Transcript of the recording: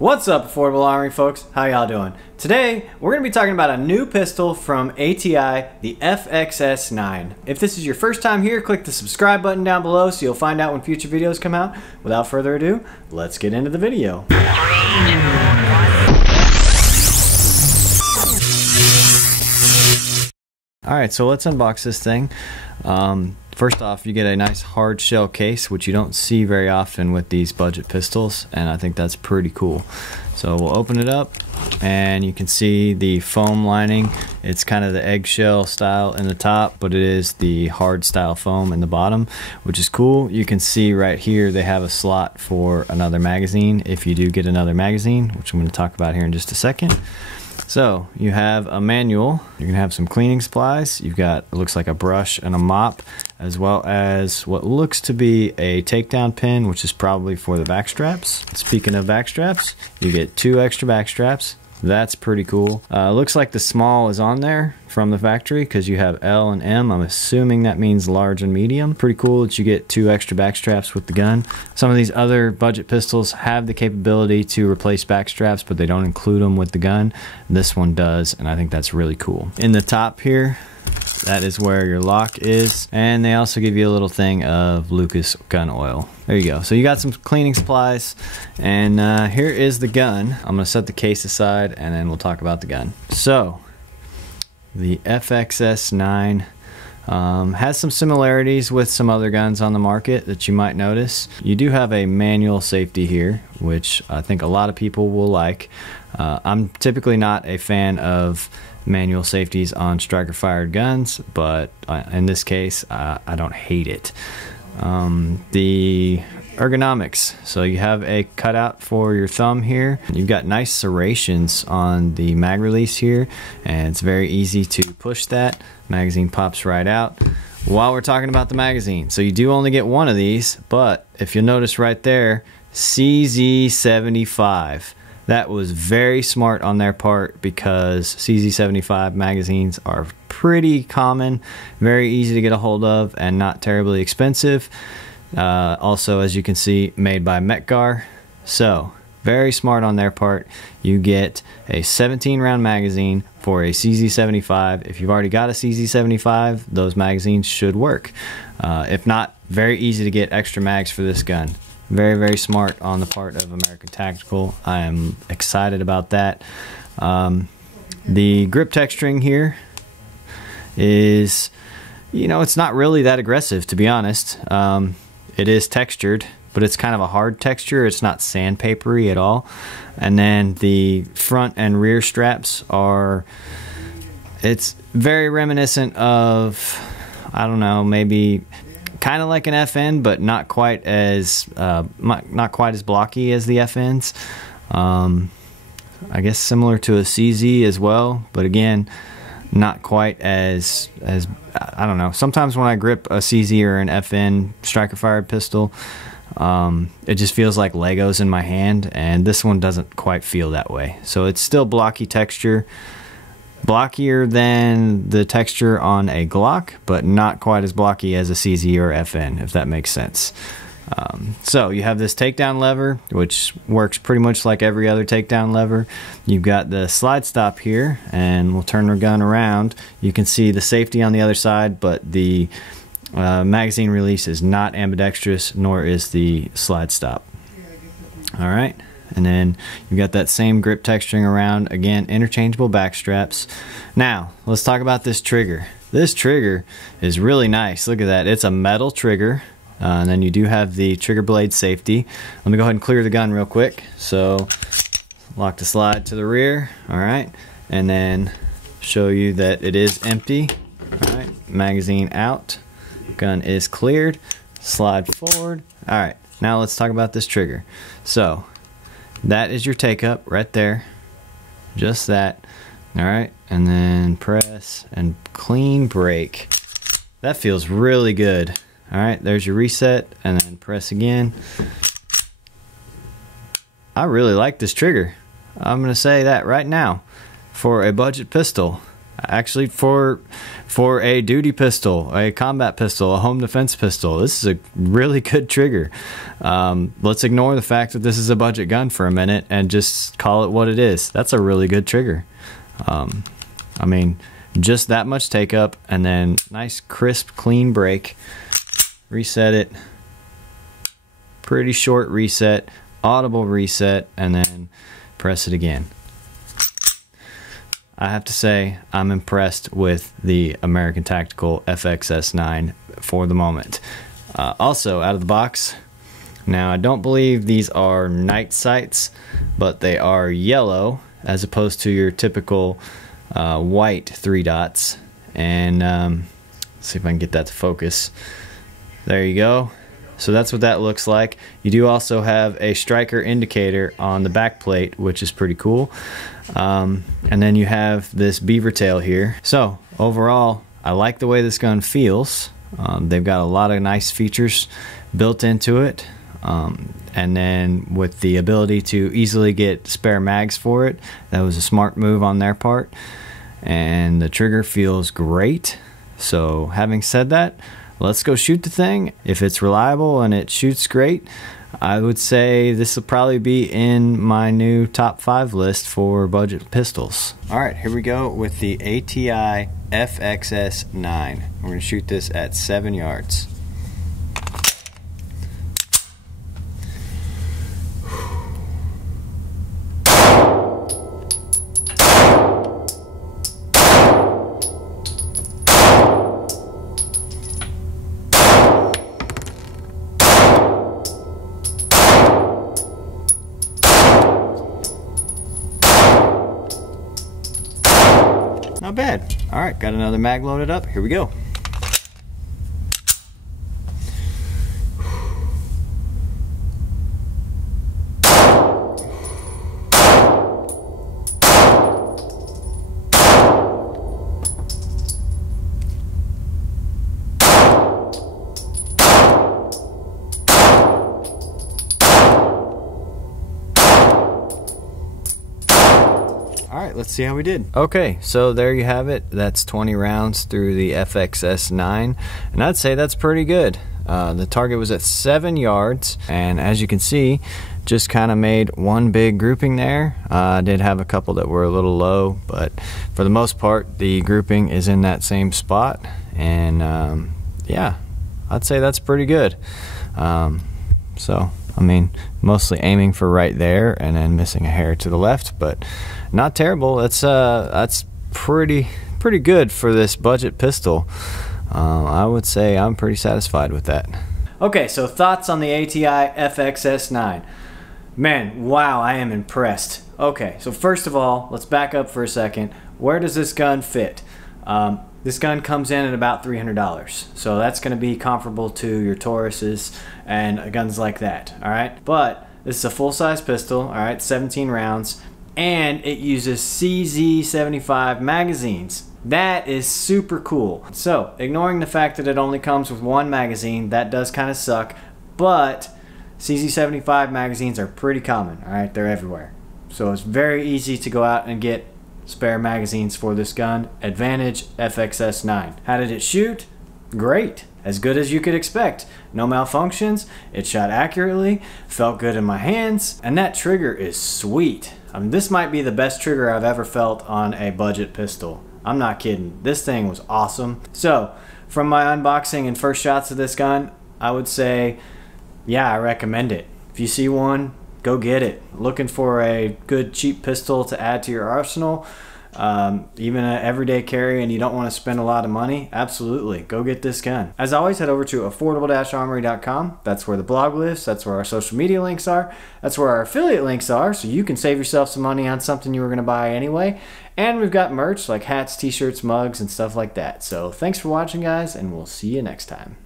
What's up, Affordable Armory folks? How y'all doing? Today, we're going to be talking about a new pistol from ATI, the FXS-9. If this is your first time here, click the subscribe button down below so you'll find out when future videos come out. Without further ado, let's get into the video. Alright, so let's unbox this thing. First off, you get a nice hard shell case, which you don't see very often with these budget pistols, and I think that's pretty cool. So we'll open it up, and you can see the foam lining. It's kind of the eggshell style in the top, but it is the hard style foam in the bottom, which is cool. You can see right here they have a slot for another magazine if you do get another magazine, which I'm going to talk about here in just a second. So you have a manual, you're going to have some cleaning supplies, you've got, it looks like a brush and a mop, as well as what looks to be a takedown pin, which is probably for the back straps. Speaking of back straps, you get 2 extra back straps. That's pretty cool. Looks like the small is on there from the factory because you have L and M. I'm assuming that means large and medium. Pretty cool that you get 2 extra back straps with the gun. Some of these other budget pistols have the capability to replace back straps, but they don't include them with the gun. This one does, and I think that's really cool. In the top here, that is where your lock is, and they also give you a little thing of Lucas gun oil. There you go. So you got some cleaning supplies, and here is the gun. I'm gonna set the case aside and then we'll talk about the gun. So the FXS-9 has some similarities with some other guns on the market that you might notice. You do have a manual safety here, which I think a lot of people will like. I'm typically not a fan of manual safeties on striker fired guns, but in this case I don't hate it. The ergonomics, so you have a cutout for your thumb here. You've got nice serrations on the mag release here, and it's very easy to push that. Magazine pops right out. While we're talking about the magazine, so you do only get one of these, but if you'll notice right there, CZ75. That was very smart on their part because CZ75 magazines are pretty common, very easy to get a hold of, and not terribly expensive. Also, as you can see, made by Metgar. So, very smart on their part. You get a 17-round magazine for a CZ75. If you've already got a CZ75, those magazines should work. If not, very easy to get extra mags for this gun. Very, very smart on the part of American Tactical. I am excited about that. The grip texturing here is, you know, it's not really that aggressive, to be honest. It is textured, but it's kind of a hard texture. It's not sandpapery at all. And then the front and rear straps are, it's very reminiscent of, I don't know, maybe kind of like an FN, but not quite as blocky as the FNs. I guess similar to a CZ as well, but again, not quite as I don't know. Sometimes when I grip a CZ or an FN striker fired pistol, it just feels like Legos in my hand, and this one doesn't quite feel that way. So it's still blocky texture. Blockier than the texture on a Glock, but not quite as blocky as a CZ or FN, if that makes sense. So you have this takedown lever, which works pretty much like every other takedown lever. You've got the slide stop here, and we'll turn the gun around. You can see the safety on the other side, but the magazine release is not ambidextrous, nor is the slide stop. All right. And then you've got that same grip texturing around. Again, interchangeable back straps. Now, let's talk about this trigger. This trigger is really nice. Look at that. It's a metal trigger. And then you do have the trigger blade safety. Let me go ahead and clear the gun real quick. So, lock the slide to the rear. All right. And then show you that it is empty. All right. Magazine out. Gun is cleared. Slide forward. All right. Now let's talk about this trigger. So, that is your take up right there. Just that. Alright, and then press and clean break. That feels really good. Alright, there's your reset, and then press again. I really like this trigger. I'm going to say that right now. For a budget pistol, Actually, for a duty pistol, a combat pistol, a home defense pistol, this is a really good trigger. Let's ignore the fact that this is a budget gun for a minute and just call it what it is. That's a really good trigger. I mean, just that much take up, and then nice crisp clean break. Reset it, pretty short reset, audible reset, and then press it again. I have to say, I'm impressed with the American Tactical FXS-9 for the moment. Also, out of the box, now I don't believe these are night sights, but they are yellow as opposed to your typical white 3 dots. And let's see if I can get that to focus. There you go. So that's what that looks like. You do also have a striker indicator on the back plate, which is pretty cool. And then you have this beaver tail here. So overall, I like the way this gun feels. They've got a lot of nice features built into it. And then with the ability to easily get spare mags for it, that was a smart move on their part. And the trigger feels great. So having said that, let's go shoot the thing. If it's reliable and it shoots great, I would say this will probably be in my new top 5 list for budget pistols. Alright, here we go with the ATI FXS-9. We're going to shoot this at 7 yards. Not bad. All right, got another mag loaded up. Here we go. Alright, let's see how we did. Okay, so there you have it. That's 20 rounds through the FXS-9, and I'd say that's pretty good. The target was at 7 yards, and as you can see, just kind of made one big grouping there. I did have a couple that were a little low, but for the most part, the grouping is in that same spot, and yeah, I'd say that's pretty good. So, I mean, mostly aiming for right there and then missing a hair to the left, but not terrible. That's pretty good for this budget pistol. I would say I'm pretty satisfied with that. Okay, so thoughts on the ATI FXS-9. Man, wow, I am impressed. Okay, so first of all, let's back up for a second. Where does this gun fit? This gun comes in at about $300, so that's going to be comparable to your Tauruses and guns like that. All right, but this is a full-size pistol. All right, 17 rounds, and it uses CZ75 magazines. That is super cool. So, ignoring the fact that it only comes with one magazine, that does kind of suck, but CZ75 magazines are pretty common. All right, they're everywhere, so it's very easy to go out and get spare magazines for this gun. Advantage FXS-9. How did it shoot? Great. As good as you could expect. No malfunctions. It shot accurately. Felt good in my hands. And that trigger is sweet. I mean, this might be the best trigger I've ever felt on a budget pistol. I'm not kidding. This thing was awesome. So, from my unboxing and first shots of this gun, I would say, yeah, I recommend it. If you see one, go get it. Looking for a good cheap pistol to add to your arsenal, even an everyday carry, and you don't want to spend a lot of money, absolutely, go get this gun. As always, head over to affordable-armory.com. That's where the blog lives, that's where our social media links are, that's where our affiliate links are, so you can save yourself some money on something you were going to buy anyway. And we've got merch like hats, t-shirts, mugs, and stuff like that. So thanks for watching, guys, and we'll see you next time.